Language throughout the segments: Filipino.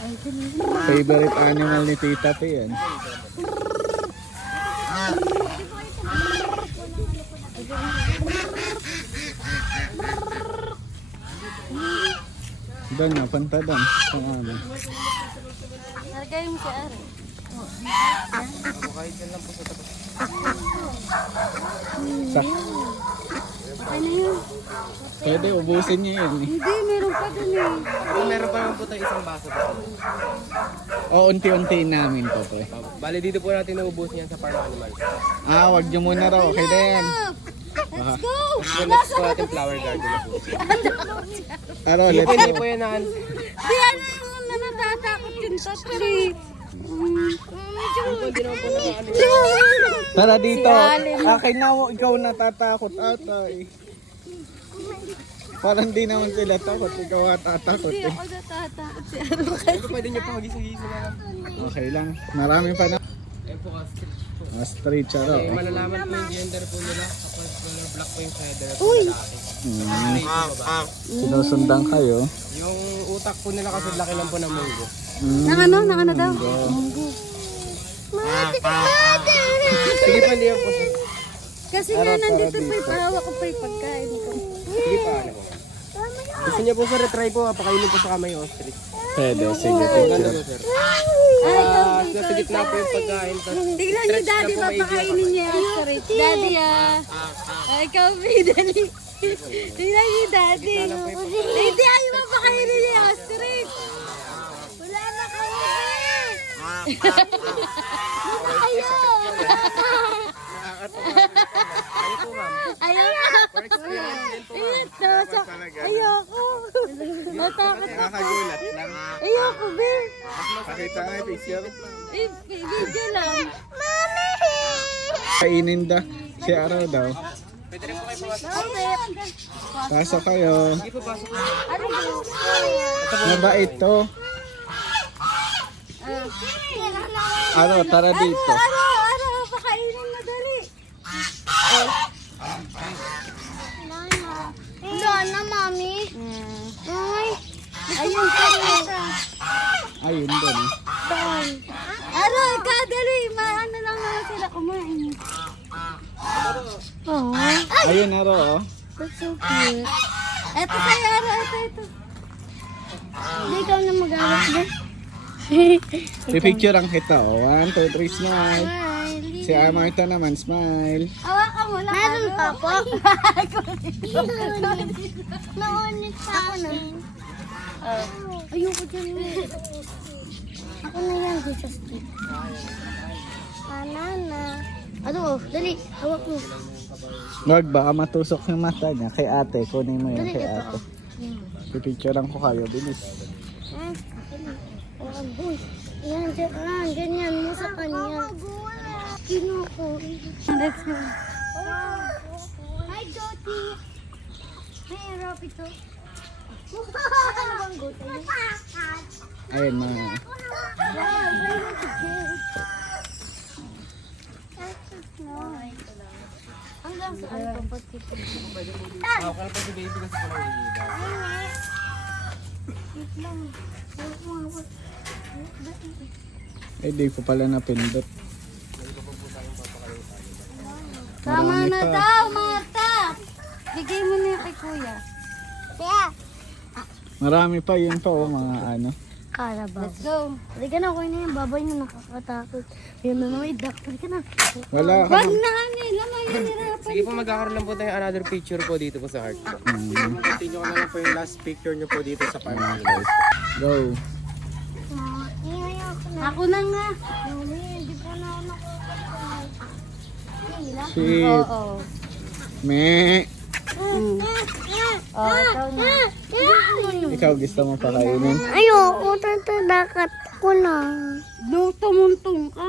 Favorite animal ni Tita P yan. Doon na, punta doon. Ano? Nargay mo si Ari. Kahit yan lang po sa tapat. Sa, Okay na yun. pwede, ubusin niyo yun. Hindi, meron pa dun eh. Kung meron pa naman po tayo isang baso po. O, unti-unti namin to, pre. Bali dito po natin naubos niyan sa farm animal. Wag niyo muna raw. Okay din. Let's go! So next po natin flower garden na po. Aro, Hindi let's po, hindi go. po yan na Di ano yung natatakot yun to, Tri. hindi naman po nakakano. Tara dito. Si Allen. Akin na mo, ikaw natatakot atay. Parang di naman sila takot. Ikaw atatakot Hindi eh. ako natatakot si Aro kasi. Pwede niyo pa magising-gising na lang. Okay lang. Marami pa na. Ayan po kasi. Straight charo. Eh, malalaman po yung gender po nila kapag color black po yung feather at Uy! lalaki. Hmm. Straight po babae. Sinusundan kayo. Yung utak po nila kasi laki lang po ng munggo. Nang ano daw? Sige pa, hindi po. Kasi nga nandito pa yung pahawak ko pa yung pagkain ko. Sige pa, ano po. Gusto niya po sir, try po, pakainin po sa kamay ostrich. Pwede. Sige, Ganda picture. po sir. Ay, Nasa gitna po yung pagkain. tignan niyo, Daddy, papakainin niya yung ostrich. Daddy, Ay, ikaw, Dali. Tignan niyo, Daddy. Hindi, ayaw mapakainin niya yung ostrich. Wala na kayo, Wala kayo. Ano po ma'am? Ayoko. Ito, ayoko. Natakot ako. Nakagulat lang. Ayoko, be. Pakita nga yung picture. Video lang. Kainin daw. Si Araw daw. Pwede rin po kayo pumasok. Pasok kayo. Sige po, pasok. Ano ba? Mabait to. Araw, tara dito. Ano, pakainin mo dali. Wala na, mami. Ay, Ayun ka na. Ayun doon. Ano, ikaw dali. Ano lang naman sila kumain. Oh, Ayun Araw oh. that's so cute. Eto sa'yo, Aro. Ito. hindi ikaw na mag-awak ba? Pipicture ang kita oh. 1, 2, 3, smile. Smile. Si Amarta naman, smile. Hawakan mo lang. Meron Aro. pa po. Naunit pa ako na. Ayoko dyan. Ako na yan, Jesus Street. Banana. Ano, dali, hawak mo. Wag, baka matusok yung mata niya. Kay ate, kunin mo yun Dali, kay ito. ate. Pipicturean ko kayo, bilis. Yan, ganyan mo sa kanya. Kinuko. Let's go. Hi, Gotti. Hi, Rapito. Ano bang Gotti? Ayun, mga. Hanggang saan pa pa tipo? Okay lang po si baby kasi po lang hindi. Eh, di ko pala napindot. Tama Marami na pa. daw, Marta. Bigay mo na yung kay Kuya. Kaya, Marami pa yun pa oh, mga ano. Karabaw. Let's go. Halika na, kuya na yung babay na nakakatakot. Yun na may duck. Halika na. Wala ka. Wag na, Anel. May hinirapan. Sige po, magkakaroon lang po tayo another picture po dito po sa heart. Continue ko na lang po yung last picture nyo po dito sa farm animal. Go. Ayoko na. Ako na nga. Mami, hindi pa na ako nakakatakot. Hila. Shit. Oo. Me. Oh, ikaw na. Ikaw gusto mo pakainin? Ayoko, tatadakat ko na. Tumuntong ka.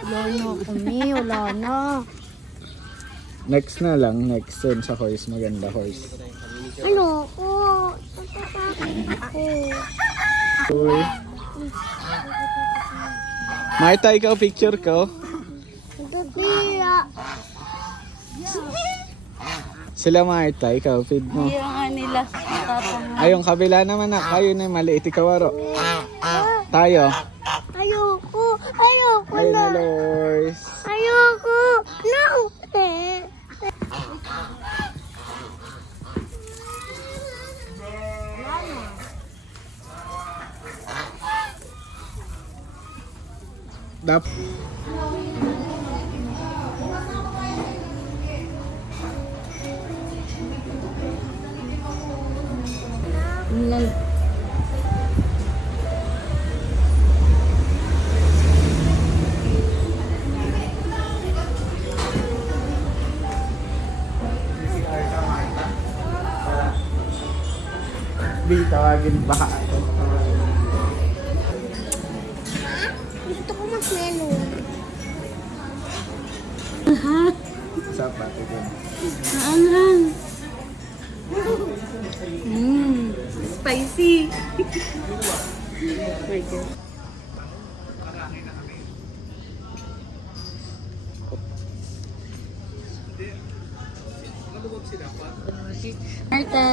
Wala na kami, wala na. Next na lang. Next yun sa horse. Maganda horse. Ayoko, tatatakot ako. Uy. Marta, ikaw picture ko. Tatiya. Sila Marta, ikaw feed mo. Yung Anel kabila. Tapang. Ay, yung kabila naman na. Kayo na maliit ikawaro. Tayo. Ayoko. Ayoko Ayun na. na, Lois. Ayoko. No. Dap. Di tawagin baka. Gusto ko mag-melon. Sa pati din. Naanghang. Spicy. My God. Marta.